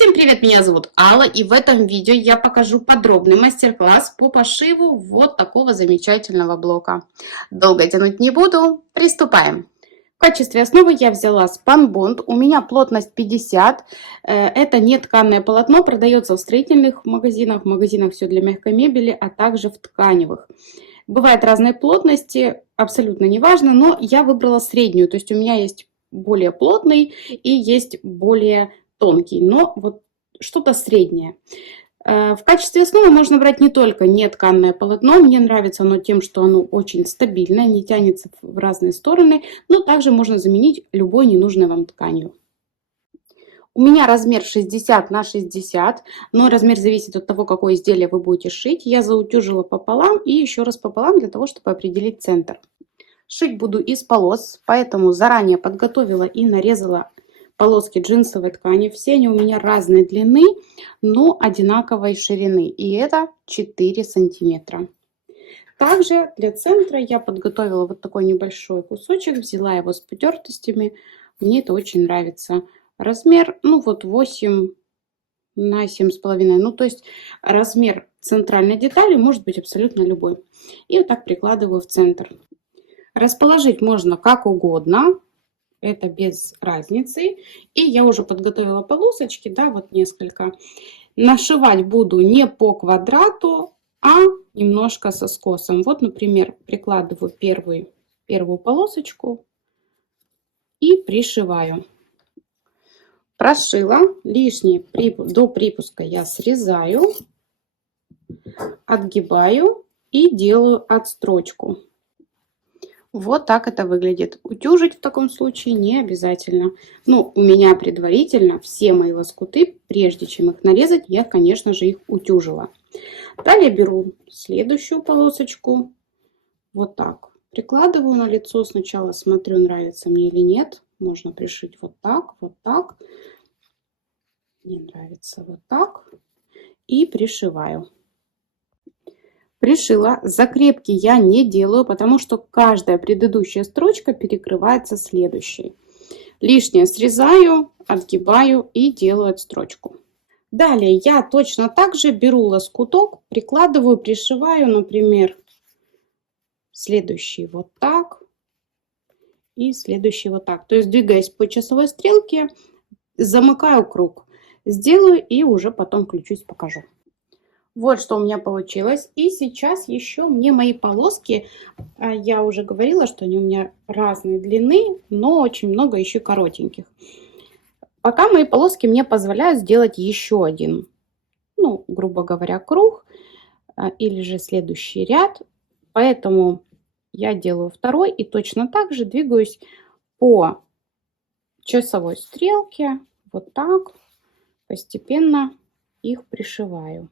Всем привет, меня зовут Алла, и в этом видео я покажу подробный мастер-класс по пошиву вот такого замечательного блока. Долго тянуть не буду, приступаем. В качестве основы я взяла спанбонд, у меня плотность 50, это не тканное полотно, продается в строительных магазинах, в магазинах все для мягкой мебели, а также в тканевых. Бывают разные плотности, абсолютно неважно, но я выбрала среднюю, то есть у меня есть более плотный и есть более тонкий, но вот что-то среднее. В качестве основы можно брать не только нетканное полотно, мне нравится оно тем, что оно очень стабильное, не тянется в разные стороны, но также можно заменить любой ненужной вам тканью. У меня размер 60 на 60, но размер зависит от того, какое изделие вы будете шить. Я заутюжила пополам и еще раз пополам для того, чтобы определить центр. Шить буду из полос, поэтому заранее подготовила и нарезала полоски джинсовой ткани. Все они у меня разной длины, но одинаковой ширины. И это 4 сантиметра. Также для центра я подготовила вот такой небольшой кусочек. Взяла его с потертостями. Мне это очень нравится. Размер, ну вот 8 на 7,5. Ну то есть размер центральной детали может быть абсолютно любой. И вот так прикладываю в центр. Расположить можно как угодно. Это без разницы. И я уже подготовила полосочки, да, вот несколько. Нашивать буду не по квадрату, а немножко со скосом. Вот, например, прикладываю первую полосочку и пришиваю. Прошила. Лишний до припуска я срезаю, отгибаю и делаю отстрочку. Вот так это выглядит. Утюжить в таком случае не обязательно. Но у меня предварительно все мои лоскуты, прежде чем их нарезать, я, конечно же, их утюжила. Далее беру следующую полосочку. Вот так. Прикладываю на лицо. Сначала смотрю, нравится мне или нет. Можно пришить вот так, вот так. Мне нравится вот так. И пришиваю. Пришила. Закрепки я не делаю, потому что каждая предыдущая строчка перекрывается следующей. Лишнее срезаю, отгибаю и делаю отстрочку. Далее я точно так же беру лоскуток, прикладываю, пришиваю, например, следующий вот так и следующий вот так. То есть двигаясь по часовой стрелке, замыкаю круг. Сделаю и уже потом включусь, покажу. Вот что у меня получилось. И сейчас еще мне мои полоски, я уже говорила, что они у меня разной длины, но очень много еще коротеньких. Пока мои полоски мне позволяют сделать еще один, ну, грубо говоря, круг или же следующий ряд. Поэтому я делаю второй и точно так же двигаюсь по часовой стрелке. Вот так постепенно их пришиваю.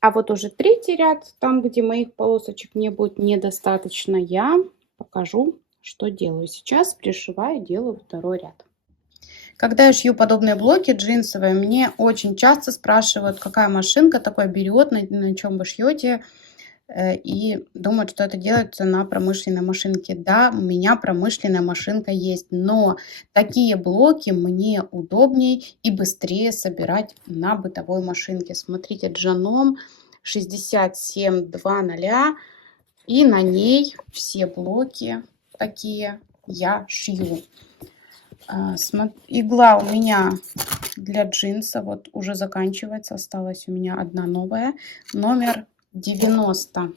А вот уже третий ряд, там, где моих полосочек мне будет недостаточно, я покажу, что делаю. Сейчас пришиваю, делаю второй ряд. Когда я шью подобные блоки джинсовые, мне очень часто спрашивают, какая машинка такое берет, на чем вы шьете, и думают, что это делается на промышленной машинке. Да, у меня промышленная машинка есть, но такие блоки мне удобней и быстрее собирать на бытовой машинке. Смотрите, Джаном 6720, и на ней все блоки такие я шью. Игла у меня для джинса вот уже заканчивается, осталась у меня одна новая, номер 90.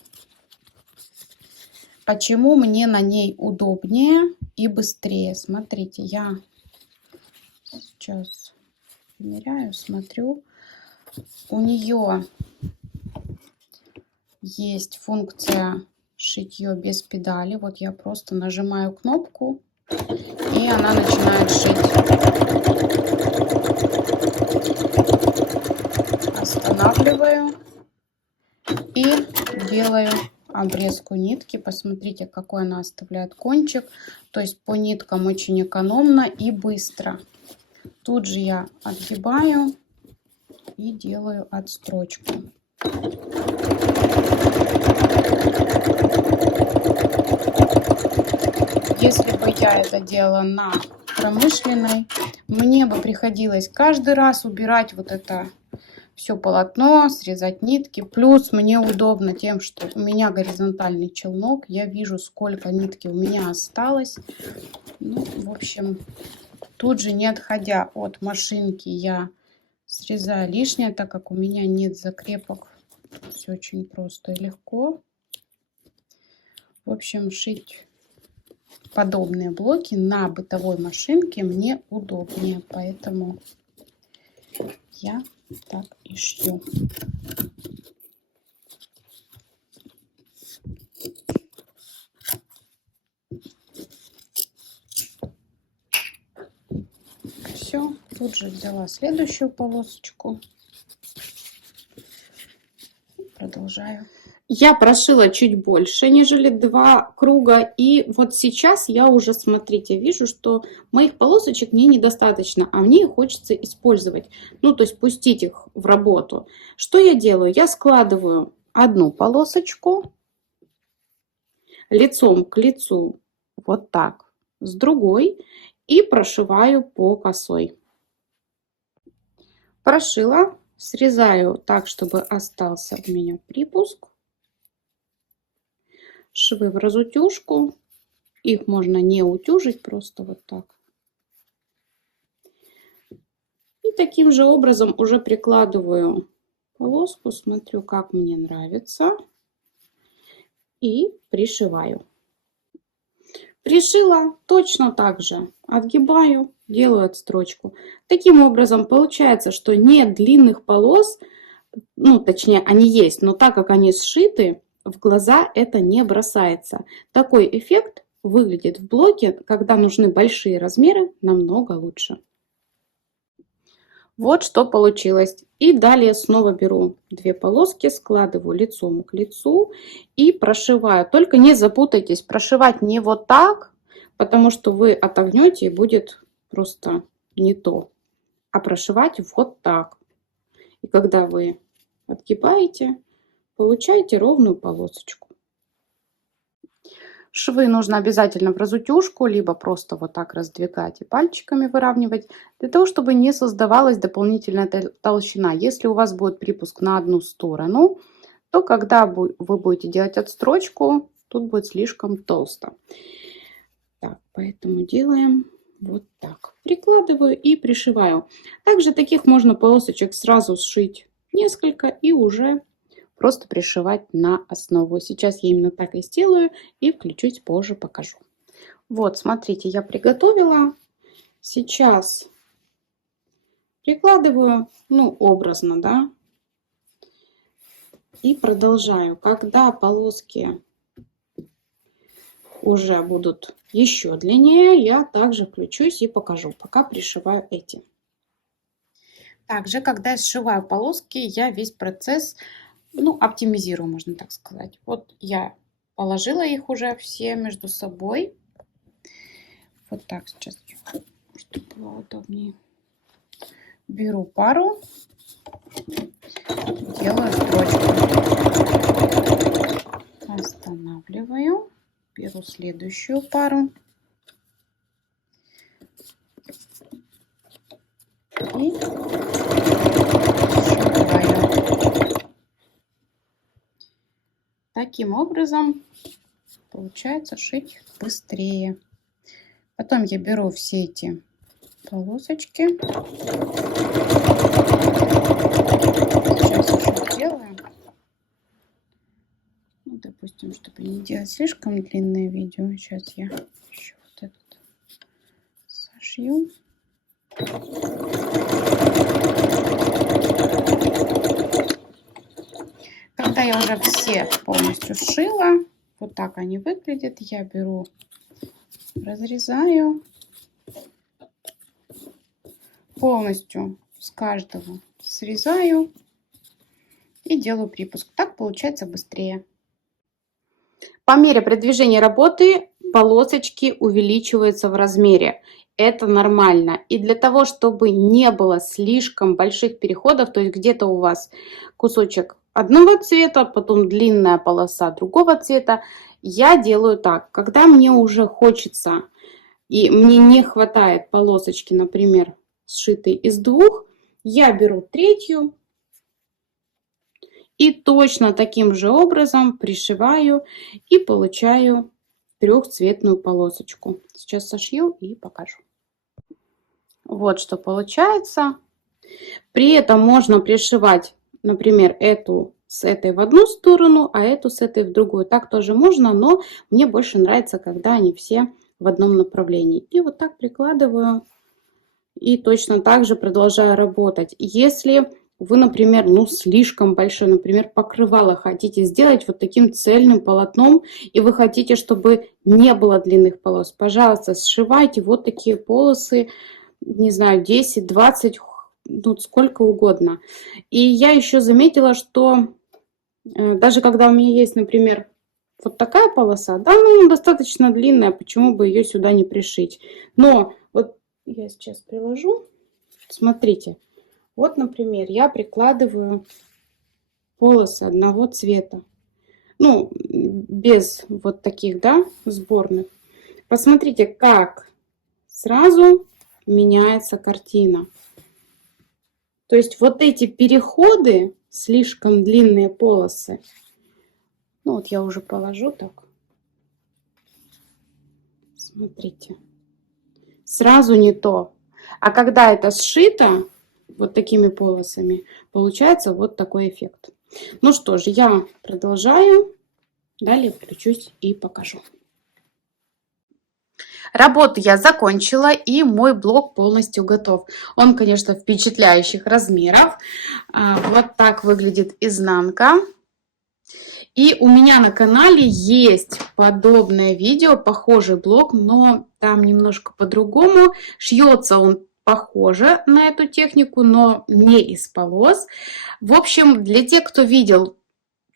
Почему мне на ней удобнее и быстрее? Смотрите, я сейчас примеряю, смотрю. У нее есть функция шитье без педали. Вот я просто нажимаю кнопку, и она начинает шить. Останавливаю. И делаю обрезку нитки. Посмотрите, какой она оставляет кончик. То есть по ниткам очень экономно и быстро. Тут же я отгибаю и делаю отстрочку. Если бы я это делала на промышленной мне бы приходилось каждый раз убирать вот это все полотно, срезать нитки. Плюс мне удобно тем, что у меня горизонтальный челнок. Я вижу, сколько нитки у меня осталось. Ну, в общем, тут же, не отходя от машинки, я срезаю лишнее, так как у меня нет закрепок. Все очень просто и легко. В общем, шить подобные блоки на бытовой машинке мне удобнее, поэтому я так и шью. Все, тут же взяла следующую полосочку. Продолжаю. Я прошила чуть больше, нежели 2 круга. И вот сейчас я уже, смотрите, вижу, что моих полосочек мне недостаточно, а мне их хочется использовать. Ну, то есть пустить их в работу. Что я делаю? Я складываю одну полосочку лицом к лицу, вот так, с другой, и прошиваю по косой. Прошила, срезаю так, чтобы остался у меня припуск. Швы в разутюжку. Их можно не утюжить, просто вот так. И таким же образом уже прикладываю полоску, смотрю, как мне нравится. И пришиваю. Пришила точно так же. Отгибаю, делаю отстрочку. Таким образом получается, что нет длинных полос, ну точнее они есть, но так как они сшиты, в глаза это не бросается. Такой эффект выглядит в блоке, когда нужны большие размеры, намного лучше. Вот что получилось. И далее снова беру 2 полоски, складываю лицом к лицу и прошиваю. Только не запутайтесь, прошивать не вот так, потому что вы отогнете и будет просто не то. А прошивать вот так. И когда вы отгибаете, получаете ровную полосочку. Швы нужно обязательно в разутюжку, либо просто вот так раздвигать и пальчиками выравнивать, для того, чтобы не создавалась дополнительная толщина. Если у вас будет припуск на одну сторону, то когда вы будете делать отстрочку, тут будет слишком толсто. Так, поэтому делаем вот так. Прикладываю и пришиваю. Также таких можно полосочек сразу сшить несколько и уже просто пришивать на основу. Сейчас я именно так и сделаю и включусь позже, покажу. Вот, смотрите, я приготовила. Сейчас прикладываю, ну, образно, да, и продолжаю. Когда полоски уже будут еще длиннее, я также включусь и покажу, пока пришиваю эти. Также, когда я сшиваю полоски, я весь процесс, ну, оптимизирую, можно так сказать. Вот я положила их уже все между собой. Вот так сейчас, чтобы было удобнее. Беру пару, делаю строчку. Останавливаю. Беру следующую пару. И сшиваю. Таким образом получается шить быстрее. Потом я беру все эти полосочки. Сейчас еще делаем. Ну, допустим, чтобы не делать слишком длинное видео. Сейчас я еще вот этот сошью. Когда я уже все полностью сшила, вот так они выглядят, я беру, разрезаю полностью с каждого, срезаю и делаю припуск. Так получается быстрее. По мере продвижения работы полосочки увеличиваются в размере. Это нормально. И для того, чтобы не было слишком больших переходов, то есть где-то у вас кусочек одного цвета, потом длинная полоса другого цвета, я делаю так. Когда мне уже хочется и мне не хватает полосочки, например, сшитой из двух, я беру третью и точно таким же образом пришиваю и получаю трехцветную полосочку. Сейчас сошью и покажу. Вот что получается. При этом можно пришивать, например, эту с этой в одну сторону, а эту с этой в другую. Так тоже можно, но мне больше нравится, когда они все в одном направлении. И вот так прикладываю и точно так же продолжаю работать. Если вы, например, слишком большое, например, покрывало хотите сделать вот таким цельным полотном, и вы хотите, чтобы не было длинных полос, пожалуйста, сшивайте вот такие полосы, не знаю, 10, 20, сколько угодно. И я еще заметила, что даже когда у меня есть, например, вот такая полоса, да, она достаточно длинная, почему бы ее сюда не пришить. Но вот я сейчас приложу, смотрите, вот, например, я прикладываю полосы одного цвета, без вот таких, да, сборных. Посмотрите, как сразу меняется картина. То есть вот эти переходы, слишком длинные полосы, вот я уже положу так. Смотрите, сразу не то. А когда это сшито вот такими полосами, получается вот такой эффект. Ну что же, я продолжаю. Далее включусь и покажу. Работу я закончила, и мой блок полностью готов. Он, конечно, впечатляющих размеров. Вот так выглядит изнанка. И у меня на канале есть подобное видео, похожий блок, но там немножко по-другому. Шьется он похоже на эту технику, но не из полос. В общем, для тех, кто видел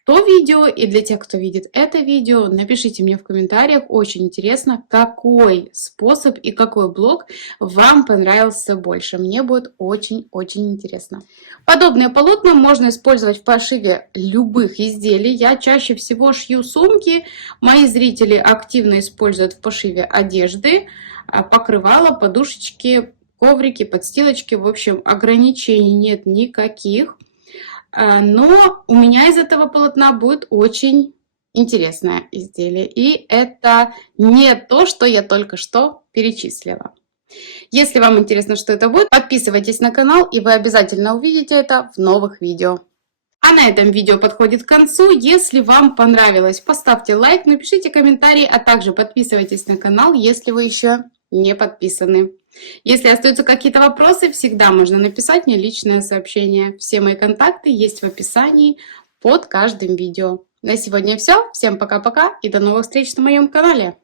то видео, и для тех, кто видит это видео, напишите мне в комментариях. Очень интересно, какой способ и какой блок вам понравился больше. Мне будет очень-очень интересно. Подобные полотна можно использовать в пошиве любых изделий. Я чаще всего шью сумки. Мои зрители активно используют в пошиве одежды, покрывала, подушечки, коврики, подстилочки. В общем, ограничений нет никаких. Но у меня из этого полотна будет очень интересное изделие. И это не то, что я только что перечислила. Если вам интересно, что это будет, подписывайтесь на канал, и вы обязательно увидите это в новых видео. А на этом видео подходит к концу. Если вам понравилось, поставьте лайк, напишите комментарий, а также подписывайтесь на канал, если вы еще не подписаны. Если остаются какие-то вопросы, всегда можно написать мне личное сообщение. Все мои контакты есть в описании под каждым видео. На сегодня все. Всем пока-пока и до новых встреч на моем канале.